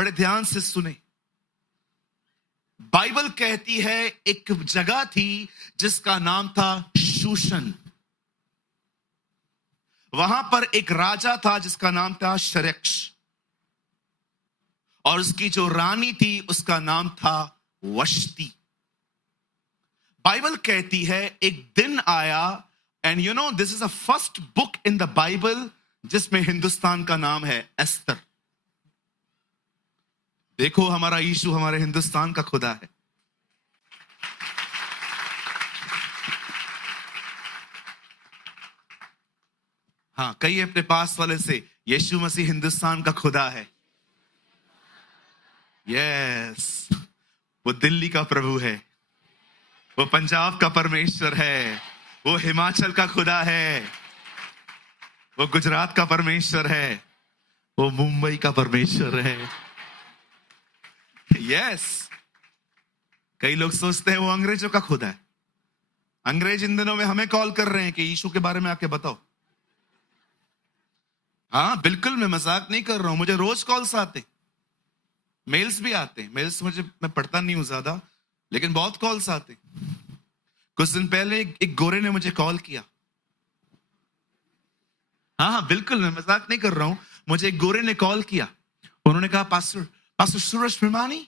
बड़े ध्यान से सुने। बाइबल कहती है एक जगह थी जिसका नाम था शूशन। वहां पर एक राजा था जिसका नाम था शरेक्स, और उसकी जो रानी थी उसका नाम था वश्ती। बाइबल कहती है एक दिन आया, and you know this is the first book in the Bible जिसमें हिंदुस्तान का नाम है एस्तर। देखो, हमारा यीशु हमारे हिंदुस्तान का खुदा है। हाँ, कई अपने पास वाले से, यीशु मसीह हिंदुस्तान का खुदा है। यस, वो दिल्ली का प्रभु है, वो पंजाब का परमेश्वर है, वो हिमाचल का खुदा है, वो गुजरात का परमेश्वर है, वो मुंबई का परमेश्वर है। यस, कई लोग सोचते हैं वो अंग्रेजों का खुदा है। अंग्रेज इन दिनों में हमें कॉल कर रहे हैं कि यीशु के बारे में आके बताओ। हाँ बिल्कुल, मैं मजाक नहीं कर रहा हूं, मुझे रोज कॉल्स आते, मेल्स भी आते। मेल्स मैं पढ़ता नहीं हूं ज्यादा, लेकिन बहुत कॉल्स आते। कुछ दिन पहले एक गोरे ने मुझे कॉल किया। हाँ बिल्कुल, मैं मजाक नहीं कर रहा हूं, मुझे एक गोरे ने कॉल किया। उन्होंने कहा पास्टर सूरज प्रेमानी।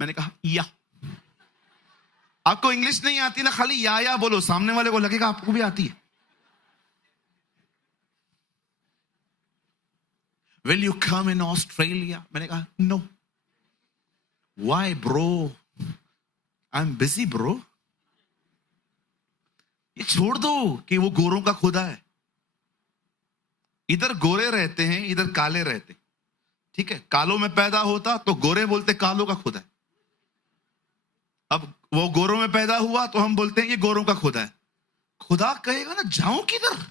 मैंने कहा या। आपको इंग्लिश नहीं आती ना, खाली या बोलो, सामने वाले को लगेगा आपको भी आती है। Will you come in Australia? मैंने कहा no. Why bro? I'm busy bro. ये छोड़ दो कि वो गोरों का खुदा है। इधर गोरे रहते हैं, इधर काले रहते, ठीक है। कालों में पैदा होता तो गोरे बोलते कालों का खुदा है। अब वो गोरों में पैदा हुआ तो हम बोलते हैं ये गोरों का खुदा है। खुदा कहेगा ना जाऊं किधर।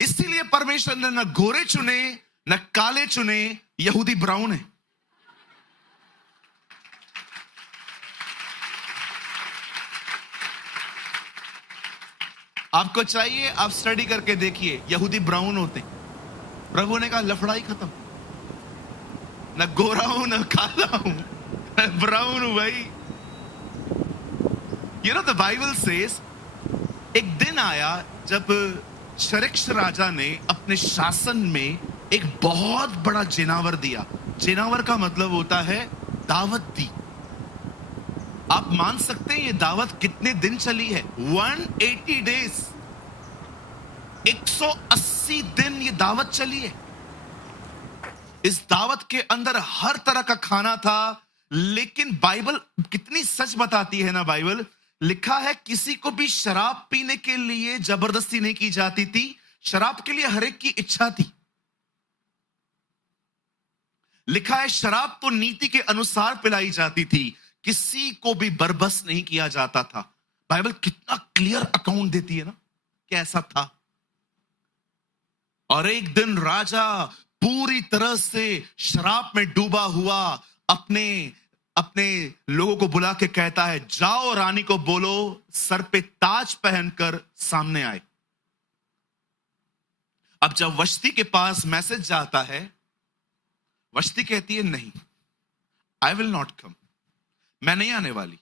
इसीलिए परमेश्वर ने न गोरे चुने न काले चुने, यहूदी ब्राउन है। आपको चाहिए, आप स्टडी करके देखिए, यहूदी ब्राउन होते। प्रभु ने कहा लफड़ाई खत्म, न गोरा हूं न काला हूं, ब्राउन हूं भाई। You know the Bible says एक दिन आया जब शरेक्स राजा ने अपने शासन में एक बहुत बड़ा जिनावर दिया। जिनावर का मतलब होता है दावत दी। आप मान सकते हैं ये दावत कितने दिन चली है? 180 डेज, 180 दिन ये दावत चली है। इस दावत के अंदर हर तरह का खाना था, लेकिन बाइबल कितनी सच बताती है ना। बाइबल लिखा है किसी को भी शराब पीने के लिए जबरदस्ती नहीं की जाती थी, शराब के लिए हर एक की इच्छा थी। लिखा है शराब तो नीति के अनुसार पिलाई जाती थी, किसी को भी बरबस नहीं किया जाता था। बाइबल कितना क्लियर अकाउंट देती है ना कि ऐसा था। और एक दिन राजा पूरी तरह से शराब में डूबा हुआ अपने अपने लोगों को बुला के कहता है जाओ रानी को बोलो सर पे ताज पहनकर सामने आए। अब जब वश्ती के पास मैसेज जाता है, वश्ती कहती है नहीं, आई विल नॉट कम, मैं नहीं आने वाली।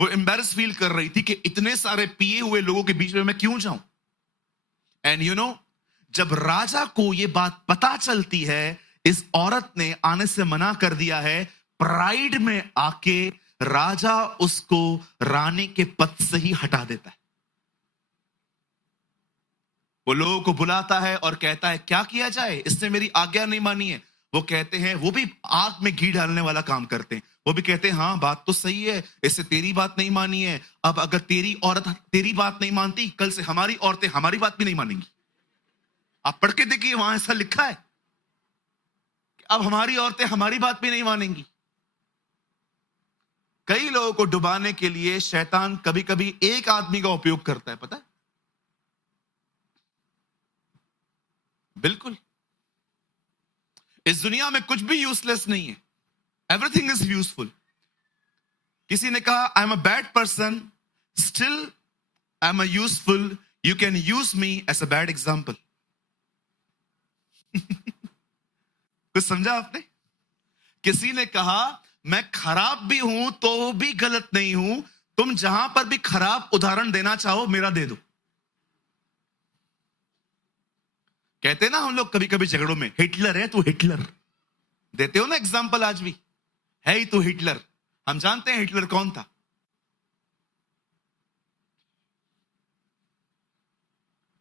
वो एम्बैरस फील कर रही थी कि इतने सारे पिए हुए लोगों के बीच में मैं क्यों जाऊं। एंड यू नो, जब राजा को यह बात पता चलती है इस औरत ने आने से मना कर दिया है, प्राइड में आके राजा उसको रानी के पद से ही हटा देता है। वो लोगों को बुलाता है और कहता है क्या किया जाए, इसने मेरी आज्ञा नहीं मानी है। वो कहते हैं, वो भी आग में घी डालने वाला काम करते हैं। वो भी कहते हैं हाँ बात तो सही है, इससे तेरी बात नहीं मानी है, अब अगर तेरी औरत तेरी बात नहीं मानती, कल से हमारी औरतें हमारी बात भी नहीं मानेंगी। आप पढ़ के देखिए, वहां ऐसा लिखा है कि अब हमारी औरतें हमारी बात भी नहीं मानेंगी। कई लोगों को डुबाने के लिए शैतान कभी कभी एक आदमी का उपयोग करता है, पता है? बिल्कुल, इस दुनिया में कुछ भी यूजलेस नहीं है, एवरीथिंग इज यूजफुल। किसी ने कहा I am a bad person, still I am a useful, you can use me as a bad example. कुछ समझा आपने? किसी ने कहा मैं खराब भी हूं तो भी गलत नहीं हूं, तुम जहां पर भी खराब उदाहरण देना चाहो मेरा दे दो। कहते ना हम लोग कभी कभी झगड़ों में, हिटलर है तू, हिटलर देते हो ना एग्जाम्पल, आज भी है ही तू हिटलर। हम जानते हैं हिटलर कौन था।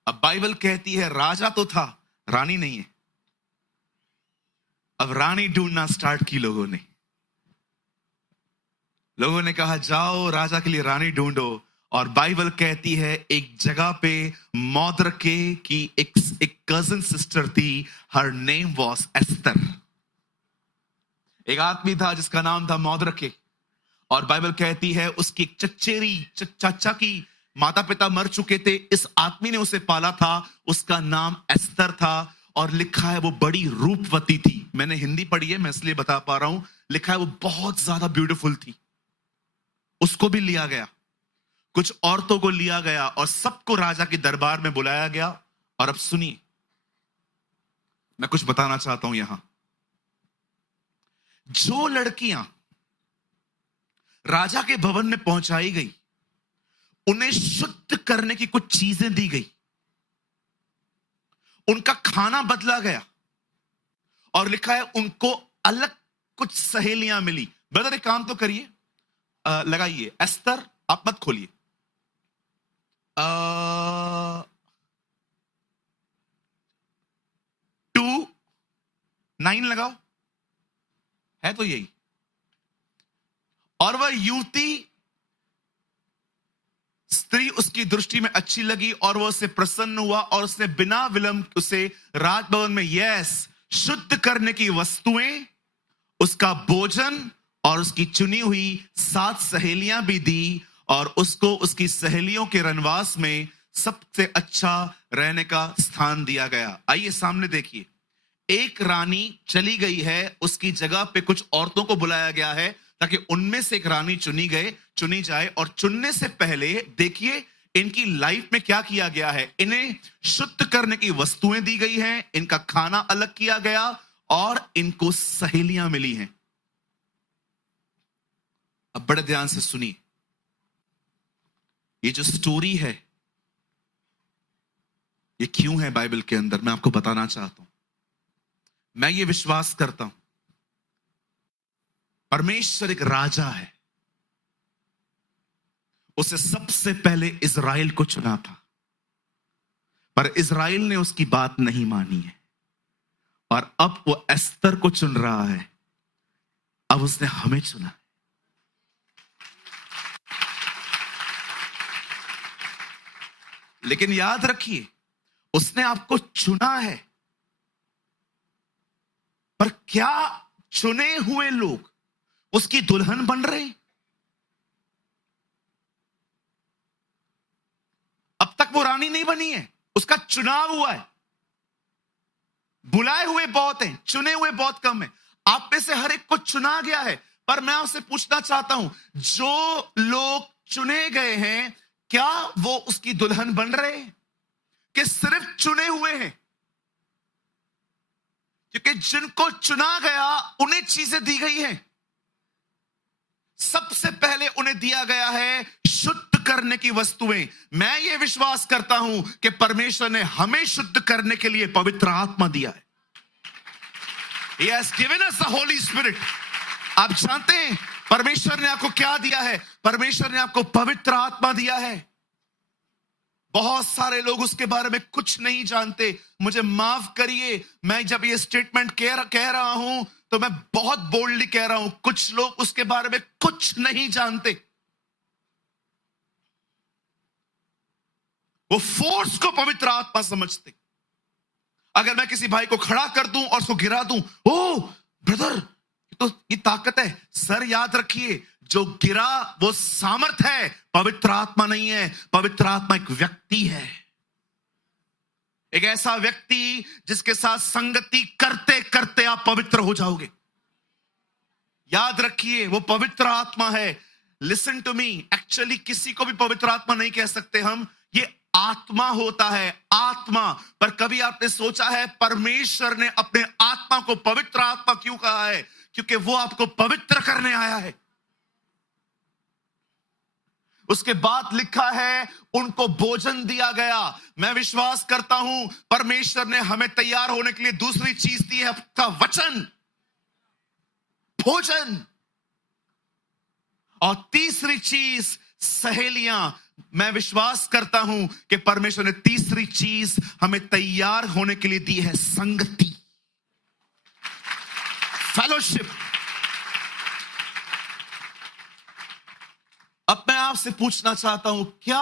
अब बाइबल कहती है राजा तो था, रानी नहीं है। अब रानी ढूंढना स्टार्ट की लोगों ने कहा जाओ राजा के लिए रानी ढूंढो। और बाइबल कहती है एक जगह पे मौद्रके की एक कजन सिस्टर थी, हर नेम वॉज एस्तर। एक आदमी था जिसका नाम था मौद्रके, और बाइबल कहती है उसकी एक चचेरी चाचा की माता पिता मर चुके थे, इस आदमी ने उसे पाला था, उसका नाम एस्तर था। और लिखा है वो बड़ी रूपवती थी। मैंने हिंदी पढ़ी है मैं इसलिए बता पा रहा हूं। लिखा है वो बहुत ज्यादा ब्यूटीफुल थी। उसको भी लिया गया, कुछ औरतों को लिया गया और सबको राजा के दरबार में बुलाया गया। और अब सुनिए, मैं कुछ बताना चाहता हूं यहां। जो लड़कियां राजा के भवन में पहुंचाई गई, उन्हें शुद्ध करने की कुछ चीजें दी गई, उनका खाना बदला गया, और लिखा है उनको अलग कुछ सहेलियां मिली। ब्रदर एक काम तो करिए, लगाइए एस्तर, आप मत खोलिए, 2:9 लगाओ, है तो यही। और वह युवती स्त्री उसकी दृष्टि में अच्छी लगी और वह उससे प्रसन्न हुआ, और उसने बिना विलंब उसे राजभवन में शुद्ध करने की वस्तुएं, उसका भोजन और उसकी चुनी हुई 7 सहेलियां भी दी, और उसको उसकी सहेलियों के रनवास में सबसे अच्छा रहने का स्थान दिया गया। आइए सामने देखिए, एक रानी चली गई है, उसकी जगह पे कुछ औरतों को बुलाया गया है ताकि उनमें से एक रानी चुनी जाए। और चुनने से पहले देखिए इनकी लाइफ में क्या किया गया है। इन्हें शुद्ध करने की वस्तुएं दी गई हैं, इनका खाना अलग किया गया, और इनको सहेलियां मिली हैं। अब बड़े ध्यान से सुनिए, ये जो स्टोरी है ये क्यों है बाइबल के अंदर, मैं आपको बताना चाहता हूं। मैं ये विश्वास करता हूं परमेश्वर एक राजा है, उसे सबसे पहले इज़राइल को चुना था, पर इज़राइल ने उसकी बात नहीं मानी है, और अब वो एस्तर को चुन रहा है। अब उसने हमें चुना है। लेकिन याद रखिए, उसने आपको चुना है, पर क्या चुने हुए लोग उसकी दुल्हन बन रहे हैं? अब तक वो रानी नहीं बनी है, उसका चुनाव हुआ है। बुलाए हुए बहुत हैं, चुने हुए बहुत कम है। आप में से हर एक को चुना गया है, पर मैं आपसे पूछना चाहता हूं, जो लोग चुने गए हैं क्या वो उसकी दुल्हन बन रहे हैं, कि सिर्फ चुने हुए हैं? क्योंकि जिनको चुना गया उन्हें चीजें दी गई हैं। सबसे पहले उन्हें दिया गया है शुद्ध करने की वस्तुएं। मैं ये विश्वास करता हूं कि परमेश्वर ने हमें शुद्ध करने के लिए पवित्र आत्मा दिया है। He has given us the Holy Spirit। आप जानते हैं परमेश्वर ने आपको क्या दिया है? परमेश्वर ने आपको पवित्र आत्मा दिया है। बहुत सारे लोग उसके बारे में कुछ नहीं जानते। मुझे माफ करिए, मैं जब ये स्टेटमेंट कह रहा हूं तो मैं बहुत बोल्डली कह रहा हूं, कुछ लोग उसके बारे में कुछ नहीं जानते। वो फोर्स को पवित्र आत्मा समझते। अगर मैं किसी भाई को खड़ा कर दूं और उसको गिरा दूं, ओ ब्रदर तो ये ताकत है। सर याद रखिए, जो गिरा वो सामर्थ है, पवित्र आत्मा नहीं है। पवित्र आत्मा एक व्यक्ति है, एक ऐसा व्यक्ति जिसके साथ संगति करते करते आप पवित्र हो जाओगे। याद रखिए वो पवित्र आत्मा है। लिसन टू मी, एक्चुअली किसी को भी पवित्र आत्मा नहीं कह सकते हम, ये आत्मा होता है, आत्मा। पर कभी आपने सोचा है परमेश्वर ने अपने आत्मा को पवित्र आत्मा क्यों कहा है? क्योंकि वो आपको पवित्र करने आया है। उसके बाद लिखा है उनको भोजन दिया गया। मैं विश्वास करता हूं परमेश्वर ने हमें तैयार होने के लिए दूसरी चीज दी है, आपका वचन, भोजन। और तीसरी चीज सहेलियां। मैं विश्वास करता हूं कि परमेश्वर ने तीसरी चीज हमें तैयार होने के लिए दी है, संगति, फेलोशिप। अब मैं आपसे पूछना चाहता हूं, क्या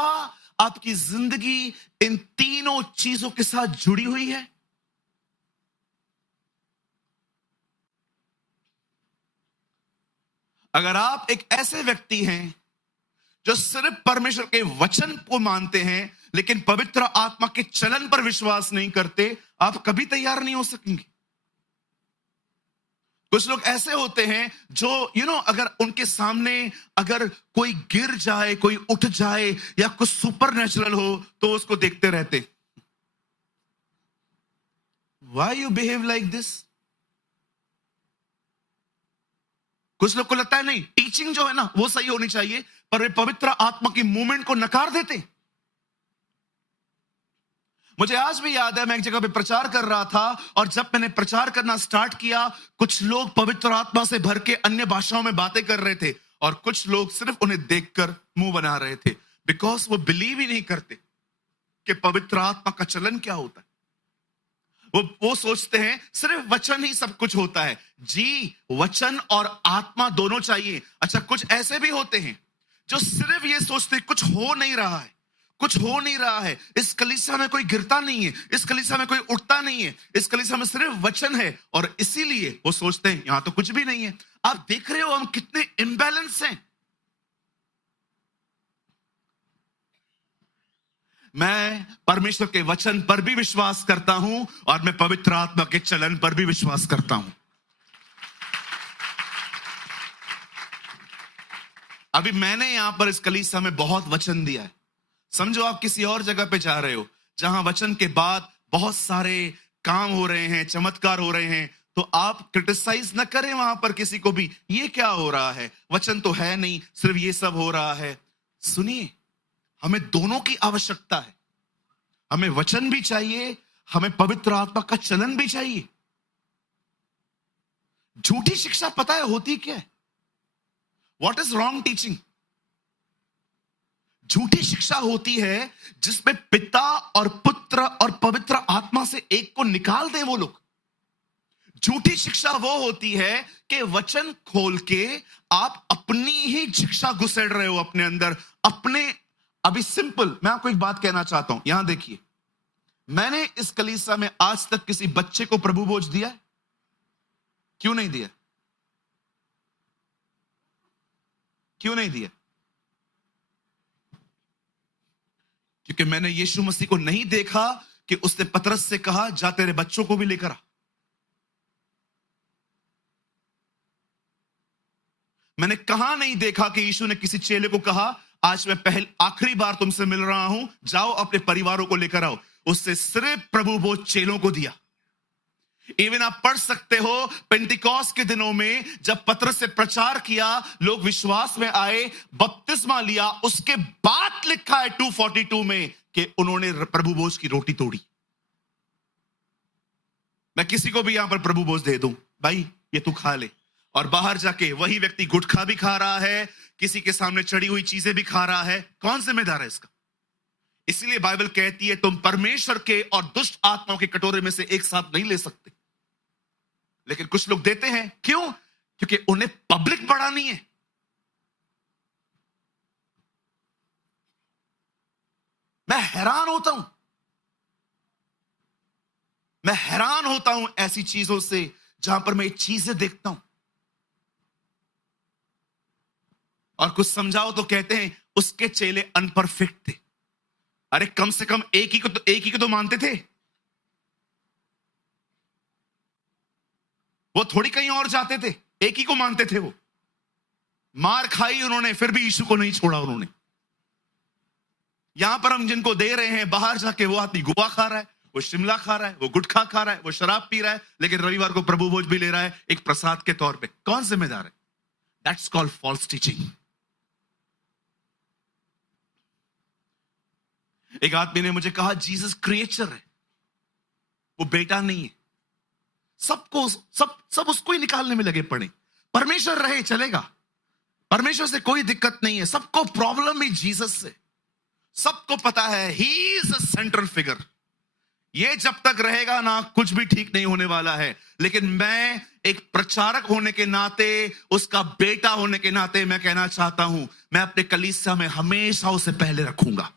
आपकी जिंदगी इन तीनों चीजों के साथ जुड़ी हुई है? अगर आप एक ऐसे व्यक्ति हैं जो सिर्फ परमेश्वर के वचन को मानते हैं लेकिन पवित्र आत्मा के चलन पर विश्वास नहीं करते, आप कभी तैयार नहीं हो सकेंगे। कुछ लोग ऐसे होते हैं जो अगर उनके सामने अगर कोई गिर जाए, कोई उठ जाए या कुछ सुपर नेचुरल हो तो उसको देखते रहते। Why you behave like this? कुछ लोग को लगता है नहीं, टीचिंग जो है ना वो सही होनी चाहिए, पर वे पवित्र आत्मा की मूवमेंट को नकार देते। मुझे आज भी याद है, मैं एक जगह पे प्रचार कर रहा था और जब मैंने प्रचार करना स्टार्ट किया, कुछ लोग पवित्र आत्मा से भर के अन्य भाषाओं में बातें कर रहे थे और कुछ लोग सिर्फ उन्हें देखकर मुंह बना रहे थे, बिकॉज वो बिलीव ही नहीं करते कि पवित्र आत्मा का चलन क्या होता है। वो सोचते हैं सिर्फ वचन ही सब कुछ होता है। जी, वचन और आत्मा दोनों चाहिए। अच्छा, कुछ ऐसे भी होते हैं जो सिर्फ ये सोचते कुछ हो नहीं रहा है, कुछ हो नहीं रहा है, इस कलीसिया में कोई गिरता नहीं है, इस कलीसिया में कोई उठता नहीं है, इस कलीसिया में सिर्फ वचन है, और इसीलिए वो सोचते हैं यहां तो कुछ भी नहीं है। आप देख रहे हो हम कितने इम्बैलेंस हैं। मैं परमेश्वर के वचन पर भी विश्वास करता हूं और मैं पवित्र आत्मा के चलन पर भी विश्वास करता हूं। अभी मैंने यहां पर इस कलीसिया में बहुत वचन दिया है। समझो आप किसी और जगह पे जा रहे हो जहां वचन के बाद बहुत सारे काम हो रहे हैं, चमत्कार हो रहे हैं, तो आप क्रिटिसाइज न करें वहां पर किसी को भी, ये क्या हो रहा है, वचन तो है नहीं, सिर्फ ये सब हो रहा है। सुनिए, हमें दोनों की आवश्यकता है। हमें वचन भी चाहिए, हमें पवित्र आत्मा का चलन भी चाहिए। झूठी शिक्षा पता है होती क्या है? What is wrong teaching? झूठी शिक्षा होती है जिसमें पिता और पुत्र और पवित्र आत्मा से एक को निकाल दे वो लोग। झूठी शिक्षा वो होती है कि वचन खोल के आप अपनी ही शिक्षा घुसेड़ रहे हो अपने अंदर, अपने। अभी सिंपल मैं आपको एक बात कहना चाहता हूं, यहां देखिए, मैंने इस कलीसिया में आज तक किसी बच्चे को प्रभु भोज दिया है? क्यों नहीं दिया? क्यों नहीं दिया? क्योंकि मैंने यीशु मसीह को नहीं देखा कि उसने पतरस से कहा जा तेरे बच्चों को भी लेकर आ। मैंने कहां नहीं देखा कि यीशु ने किसी चेले को कहा आज मैं आखिरी बार तुमसे मिल रहा हूं, जाओ अपने परिवारों को लेकर आओ। उससे सिर्फ प्रभु भोज चेलों को दिया। इवन आप पढ़ सकते हो पेंटिकॉस्ट के दिनों में जब पतरस से प्रचार किया, लोग विश्वास में आए, बपतिस्मा लिया, उसके बाद लिखा है 242 में कि उन्होंने प्रभु भोज की रोटी तोड़ी। मैं किसी को भी यहां पर प्रभु भोज दे दूं, भाई ये तू खा ले, और बाहर जाके वही व्यक्ति गुटखा भी खा रहा है, किसी के सामने चढ़ी हुई चीजें भी खा रहा है, कौन जिम्मेदार है इसका? इसलिए बाइबल कहती है तुम परमेश्वर के और दुष्ट आत्माओं के कटोरे में से एक साथ नहीं ले सकते। लेकिन कुछ लोग देते हैं, क्यों? क्योंकि उन्हें पब्लिक बढ़ानी है। मैं हैरान होता हूं, मैं हैरान होता हूं ऐसी चीजों से जहां पर मैं चीजें देखता हूं और कुछ समझाओ तो कहते हैं उसके चेले अनपरफेक्ट थे। अरे कम से कम एक ही को तो मानते थे, वो थोड़ी कहीं और जाते थे, एक ही को मानते थे। वो मार खाई उन्होंने, फिर भी यीशु को नहीं छोड़ा उन्होंने। यहां पर हम जिनको दे रहे हैं, बाहर जाके वो आदमी गोवा खा रहा है, वो शिमला खा रहा है, वो गुटखा खा रहा है, वो शराब पी रहा है, लेकिन रविवार को प्रभु भोज भी ले रहा है एक प्रसाद के तौर पे। कौन जिम्मेदार है? That's called false teaching. एक आदमी ने मुझे कहा जीसस क्रिएचर है, वो बेटा नहीं है। सबको सब उसको ही निकालने में लगे पड़े। परमेश्वर रहे चलेगा, परमेश्वर से कोई दिक्कत नहीं है, सबको प्रॉब्लम ही जीसस से। सबको पता है he is a central figure. ये जब तक रहेगा ना, कुछ भी ठीक नहीं होने वाला है। लेकिन मैं एक प्रचारक होने के नाते, उसका बेटा होने के नाते मैं कहना चाहता हूं, मैं अपने कलीसिया में हमेशा उसे पहले रखूंगा।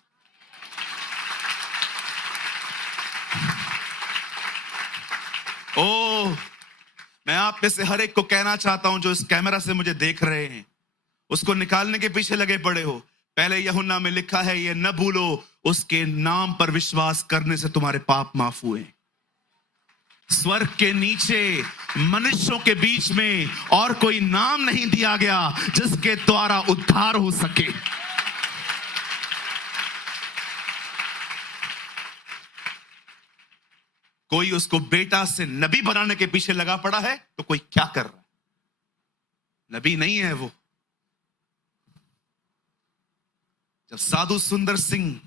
ओ, मैं आप में से हर एक को कहना चाहता हूं जो इस कैमरा से मुझे देख रहे हैं, उसको निकालने के पीछे लगे पड़े हो। पहले यूहन्ना में लिखा है, ये न भूलो उसके नाम पर विश्वास करने से तुम्हारे पाप माफ हुए। स्वर्ग के नीचे मनुष्यों के बीच में और कोई नाम नहीं दिया गया जिसके द्वारा उद्धार हो सके। कोई उसको बेटा से नबी बनाने के पीछे लगा पड़ा है, तो कोई क्या कर रहा है? नबी नहीं है वो। जब साधु सुंदर सिंह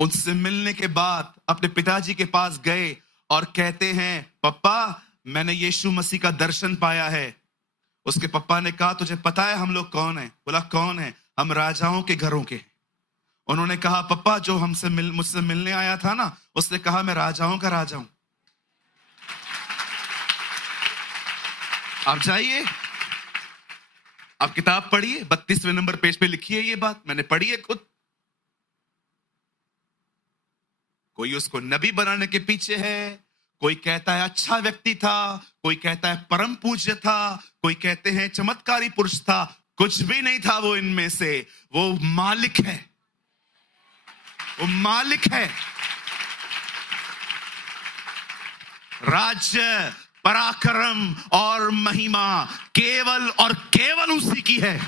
उनसे मिलने के बाद अपने पिताजी के पास गए और कहते हैं, पप्पा मैंने यीशु मसीह का दर्शन पाया है। उसके पप्पा ने कहा, तुझे पता है हम लोग कौन है? बोला, कौन है? हम राजाओं के घरों के। उन्होंने कहा, पप्पा जो मुझसे मिलने आया था ना, उसने कहा मैं राजाओं का राजा हूं। आप जाइए, आप किताब पढ़िए, 32वें नंबर पेज पे लिखी है ये बात, मैंने पढ़ी है खुद। कोई उसको नबी बनाने के पीछे है, कोई कहता है अच्छा व्यक्ति था, कोई कहता है परम पूज्य था, कोई कहते हैं चमत्कारी पुरुष था। कुछ भी नहीं था वो इनमें से। वो मालिक है, वो मालिक है। राज्य, पराक्रम और महिमा केवल और केवल उसी की है।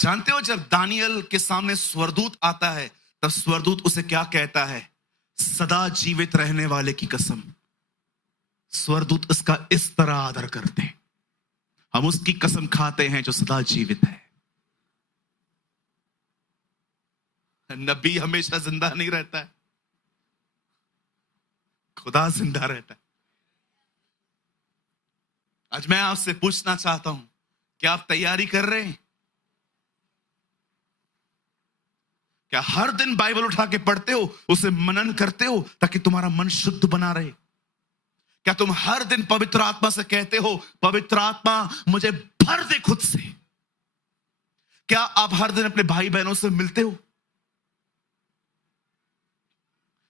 जानते हो, जब दानियल के सामने स्वर्गदूत आता है, तब स्वर्गदूत उसे क्या कहता है? सदा जीवित रहने वाले की कसम। स्वर्गदूत इसका इस तरह आदर करते हैं। हम उसकी कसम खाते हैं जो सदा जीवित है। नबी हमेशा जिंदा नहीं रहता है, खुदा जिंदा रहता है। आज मैं आपसे पूछना चाहता हूं, क्या आप तैयारी कर रहे हैं? क्या हर दिन बाइबल उठा के पढ़ते हो, उसे मनन करते हो ताकि तुम्हारा मन शुद्ध बना रहे? क्या तुम हर दिन पवित्र आत्मा से कहते हो, पवित्र आत्मा मुझे भर दे खुद से? क्या आप हर दिन अपने भाई बहनों से मिलते हो?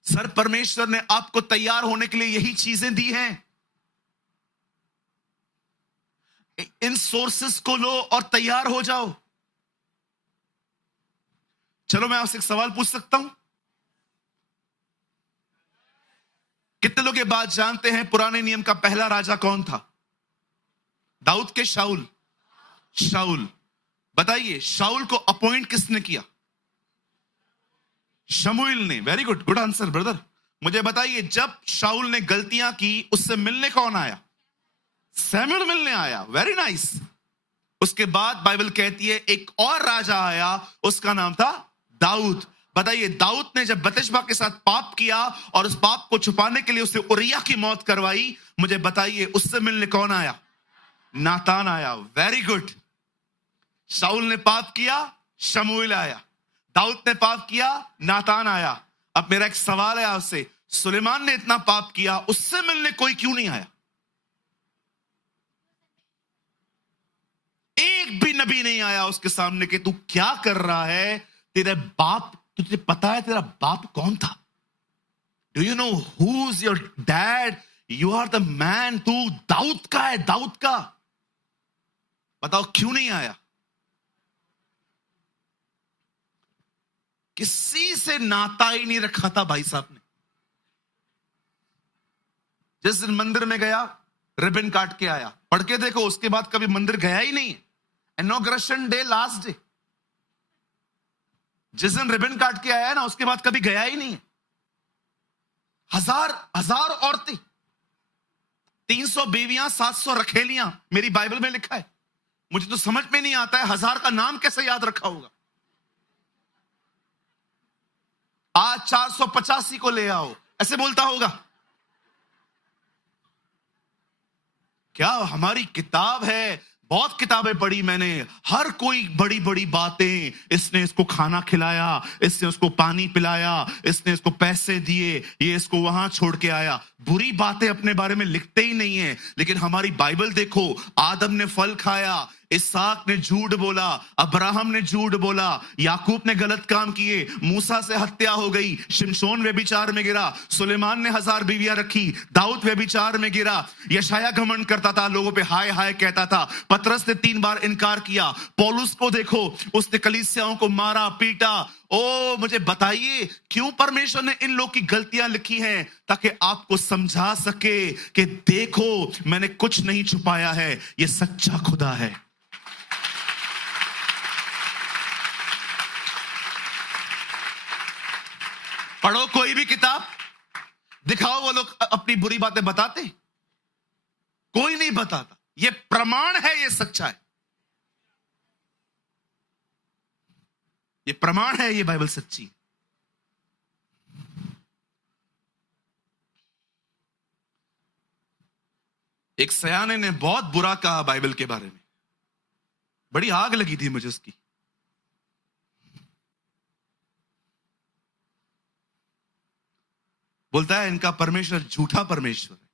सर, परमेश्वर ने आपको तैयार होने के लिए यही चीजें दी हैं। इन सोर्सेस को लो और तैयार हो जाओ। चलो मैं आपसे एक सवाल पूछ सकता हूं? कितने लोग ये बात जानते हैं, पुराने नियम का पहला राजा कौन था? दाऊद के शाऊल? शाऊल। बताइए, शाऊल को अपॉइंट किसने किया? शमूएल ने। Very good, good answer brother. मुझे बताइए, जब शाऊल ने गलतियां की, उससे मिलने कौन आया? सैमुएल मिलने आया। Very nice. उसके बाद बाइबल कहती है एक और राजा आया, उसका नाम था दाऊद। बताइए, दाऊद ने जब बतशबा के साथ पाप किया और उस पाप को छुपाने के लिए उसने उरिया की मौत करवाई, मुझे बताइए उससे मिलने कौन आया? नातान आया। Very good. शाऊल ने पाप किया, शमूएल आया। दाऊद ने पाप किया, नातान आया। अब मेरा एक सवाल है आपसे, सुलेमान ने इतना पाप किया, उससे मिलने कोई क्यों नहीं आया? एक भी नबी नहीं आया उसके सामने कि तू क्या कर रहा है? तेरे बाप, तुझे पता है तेरा बाप कौन था? Do you know who is your dad? You are the man. तू दाऊद का है, दाऊद का। बताओ क्यों नहीं आया? किसी से नाता ही नहीं रखा था भाई साहब ने। जिस दिन मंदिर में गया, रिबन काट के आया। पढ़ के देखो, उसके बाद कभी मंदिर गया ही नहीं है। इनॉग्रेशन डे, लास्ट डे, जिस दिन रिबन काट के आया ना, उसके बाद कभी गया ही नहीं है। हजार हजार औरतें, 300 बीवियां, 700 रखेलियां, मेरी बाइबल में लिखा है। मुझे तो समझ में नहीं आता है 1000 का नाम कैसे याद रखा होगा। आज 485 को ले आओ, ऐसे बोलता होगा क्या? हमारी किताब है, बहुत किताबें पढ़ी मैंने, हर कोई बड़ी बड़ी बातें, इसने इसको खाना खिलाया, इसने उसको पानी पिलाया, इसने इसको पैसे दिए, ये इसको वहां छोड़ के आया। बुरी बातें अपने बारे में लिखते ही नहीं है। लेकिन हमारी बाइबल देखो, आदम ने फल खाया, इसहाक ने झूठ बोला, अब्राहम ने झूठ बोला, याकूब ने गलत काम किए, मूसा से हत्या हो गई, शिमशोन व्यभिचार में गिरा, सुलेमान ने 1000 बीवियां रखी, दाऊद व्यभिचार में गिरा, यशाया घमंड करता था, लोगों पे हाय हाय कहता था, पतरस ने 3 बार इनकार किया, पौलुस को देखो, उसने कलीसियाओं को मारा पीटा। ओ मुझे बताइए क्यों परमेश्वर ने इन लोग की गलतियां लिखी हैं? ताकि आपको समझा सके कि देखो मैंने कुछ नहीं छुपाया है, ये सच्चा खुदा है। पढ़ो कोई भी किताब, दिखाओ वो लोग अपनी बुरी बातें बताते? कोई नहीं बताता। ये प्रमाण है, ये सच्चा है, ये प्रमाण है, ये बाइबल सच्ची। एक सयाने ने बहुत बुरा कहा बाइबल के बारे में, बड़ी आग लगी थी मुझे उसकी। बोलता है इनका परमेश्वर झूठा परमेश्वर है।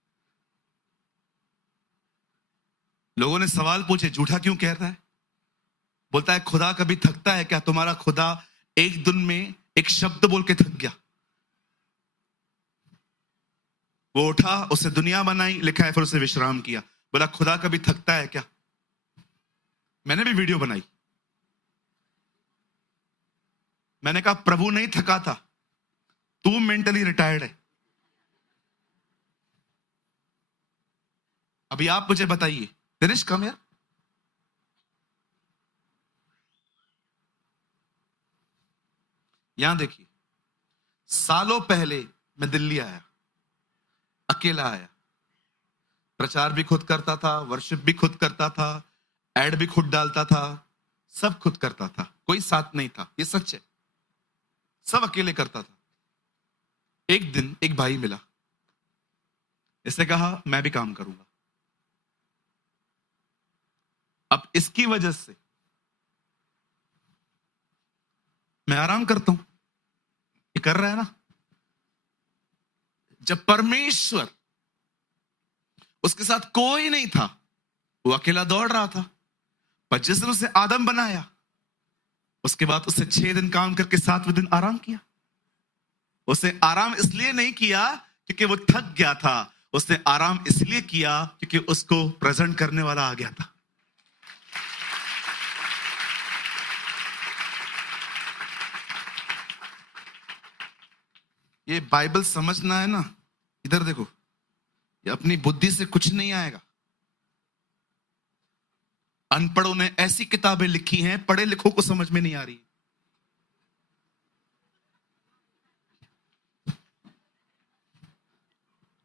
लोगों ने सवाल पूछे झूठा क्यों कह रहा है? बोलता है खुदा कभी थकता है क्या? तुम्हारा खुदा एक दिन में एक शब्द बोल के थक गया। वो उठा, उससे दुनिया बनाई, लिखा है, फिर उसे विश्राम किया। बोला खुदा कभी थकता है क्या? मैंने भी वीडियो बनाई। मैंने कहा प्रभु नहीं थका था, तू मेंटली रिटायर्ड है। अभी आप मुझे बताइए, दिनेश कम यार, यहां देखिए, सालों पहले मैं दिल्ली आया, अकेला आया, प्रचार भी खुद करता था, वर्शिप भी खुद करता था, एड भी खुद डालता था, सब खुद करता था, कोई साथ नहीं था, ये सच है, सब अकेले करता था। एक दिन एक भाई मिला, इसने कहा मैं भी काम करूंगा। अब इसकी वजह से मैं आराम करता हूं, ये कर रहा है ना। जब परमेश्वर, उसके साथ कोई नहीं था, वो अकेला दौड़ रहा था, पर जिस दिन उसे आदम बनाया, उसके बाद उसे 6 दिन काम करके 7वें दिन आराम किया। उसने आराम इसलिए नहीं किया क्योंकि वो थक गया था, उसने आराम इसलिए किया क्योंकि उसको प्रेजेंट करने वाला आ गया था। ये बाइबल समझना है ना, इधर देखो, ये अपनी बुद्धि से कुछ नहीं आएगा। अनपढ़ों ने ऐसी किताबें लिखी हैं, पढ़े लिखों को समझ में नहीं आ रही।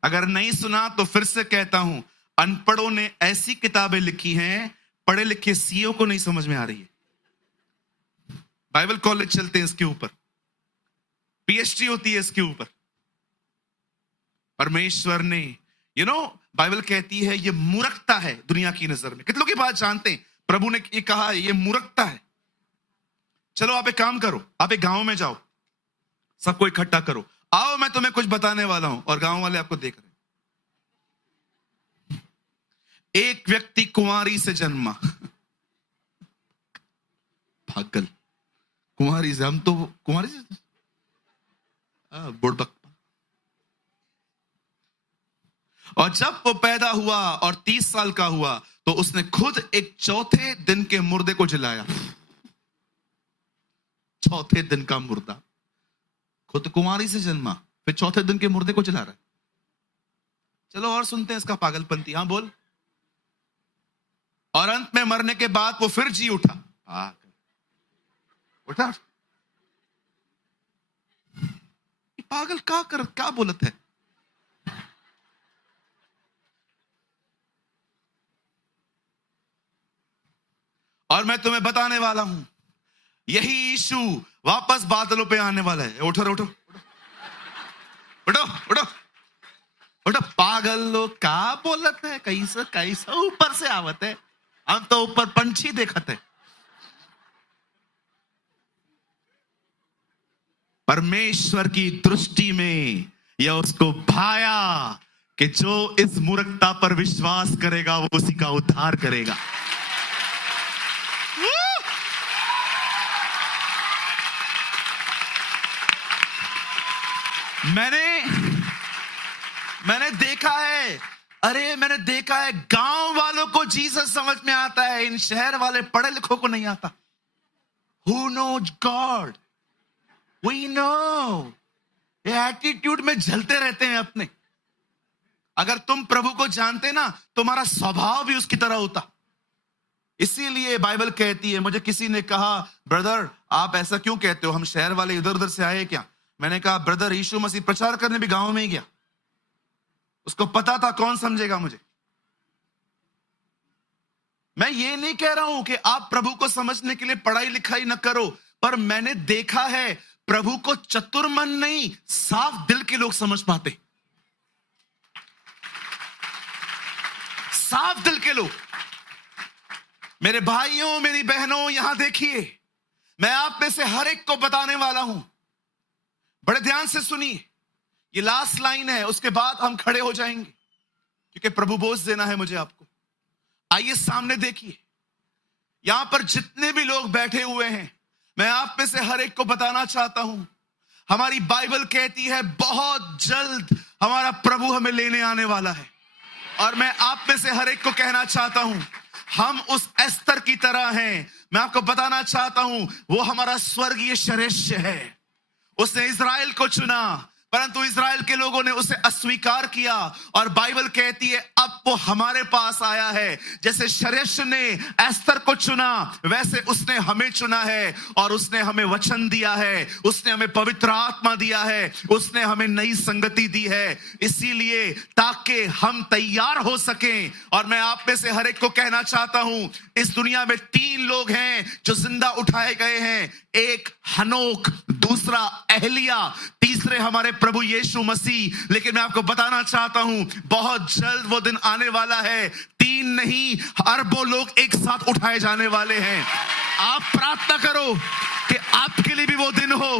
अगर नहीं सुना तो फिर से कहता हूं, अनपढ़ों ने ऐसी किताबें लिखी हैं, पढ़े लिखे सीईओ को नहीं समझ में आ रही है। बाइबल कॉलेज चलते हैं इसके ऊपर, पीएचडी होती है इसके ऊपर। परमेश्वर ने, बाइबल कहती है ये मूर्खता है दुनिया की नजर में। कितने लोग ये बात जानते हैं? प्रभु ने ये कहा ये मूर्खता है। चलो आप एक काम करो, आप एक गांव में जाओ, सबको इकट्ठा करो, आओ मैं तुम्हें कुछ बताने वाला हूं, और गांव वाले आपको देख रहे हैं। एक व्यक्ति कुंवारी से जन्मा, पागल, कुंवारी से, हम तो कुंवारी से बुड़बक। और जब वो पैदा हुआ और 30 साल का हुआ तो उसने खुद एक चौथे दिन के मुर्दे को जलाया। चौथे दिन का मुर्दा, खुद कुंवारी से जन्मा, फिर चौथे दिन के मुर्दे को जला रहा है। चलो और सुनते हैं इसका पागलपंती। हाँ बोल। और अंत में मरने के बाद वो फिर जी उठा। उठा। ये पागल क्या बोलत है। और मैं तुम्हें बताने वाला हूं, यही यीशु वापस बादलों पे आने वाला है। उठो उठो उठो उठो उठो। पागल लोग क्या बोलत है, कैसा कैसा ऊपर से आवत है। हम तो ऊपर पंछी देखते हैं। परमेश्वर की दृष्टि में यह उसको भाया कि जो इस मूर्खता पर विश्वास करेगा वो उसी का उद्धार करेगा। मैंने देखा है, मैंने देखा है गांव वालों को जीसस समझ में आता है, इन शहर वाले पढ़े लिखों को नहीं आता। Who knows God? We know। ये एटीट्यूड में झलते रहते हैं अपने। अगर तुम प्रभु को जानते ना, तुम्हारा स्वभाव भी उसकी तरह होता। इसीलिए बाइबल कहती है, मुझे किसी ने कहा ब्रदर आप ऐसा क्यों कहते हो, हम शहर वाले इधर उधर से आए क्या। मैंने कहा ब्रदर यीशु मसीह प्रचार करने भी गांव में ही गया। उसको पता था कौन समझेगा मुझे। मैं ये नहीं कह रहा हूं कि आप प्रभु को समझने के लिए पढ़ाई लिखाई न करो, पर मैंने देखा है प्रभु को चतुर मन नहीं, साफ दिल के लोग समझ पाते। साफ दिल के लोग। मेरे भाइयों मेरी बहनों, यहां देखिए, मैं आप में से हर एक को बताने वाला हूं। बड़े ध्यान से सुनिए, ये लास्ट लाइन है, उसके बाद हम खड़े हो जाएंगे क्योंकि प्रभु बोझ देना है मुझे आपको। आइए सामने देखिए, यहां पर जितने भी लोग बैठे हुए हैं, मैं आप में से हर एक को बताना चाहता हूं, हमारी बाइबल कहती है बहुत जल्द हमारा प्रभु हमें लेने आने वाला है। और मैं आप में से हर एक को कहना चाहता हूं, हम उस एस्तर की तरह हैं। मैं आपको बताना चाहता हूं, वो हमारा स्वर्गीय श्रेष्ठ है। उसने इज़राइल को चुना, परंतु इज़राइल के लोगों ने उसे अस्वीकार किया। और बाइबल कहती है अब वो हमारे पास आया है। जैसे श्रेष्ठ ने एस्तर को चुना, वैसे उसने हमें चुना है। और उसने हमें वचन दिया है, उसने हमें पवित्र आत्मा दिया है, उसने हमें नई संगति दी है, इसीलिए ताकि हम तैयार हो सकें। और मैं आप में से हर एक को कहना चाहता हूं, इस दुनिया में 3 लोग हैं जो जिंदा उठाए गए हैं। एक हनोक, दूसरा एलिया, तीसरे हमारे प्रभु यीशु मसीह। लेकिन मैं आपको बताना चाहता हूं, बहुत जल्द वो दिन आने वाला है, 3 नहीं अरबों लोग एक साथ उठाए जाने वाले हैं। आप प्रार्थना करो कि आपके लिए भी वो दिन हो।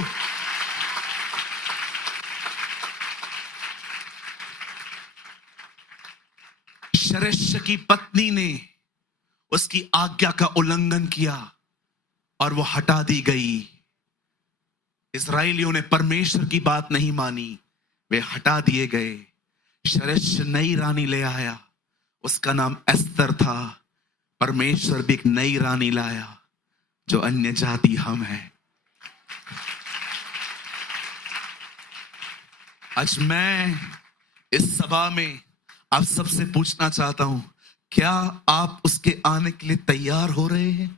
श्रेष्ठ की पत्नी ने उसकी आज्ञा का उल्लंघन किया और वो हटा दी गई। इस्राएलियों ने परमेश्वर की बात नहीं मानी, वे हटा दिए गए। श्रेष्ठ नई रानी ले आया, उसका नाम एस्तर था। परमेश्वर भी एक नई रानी लाया जो अन्य जाति हम हैं। आज मैं इस सभा में आप सबसे पूछना चाहता हूं, क्या आप उसके आने के लिए तैयार हो रहे हैं?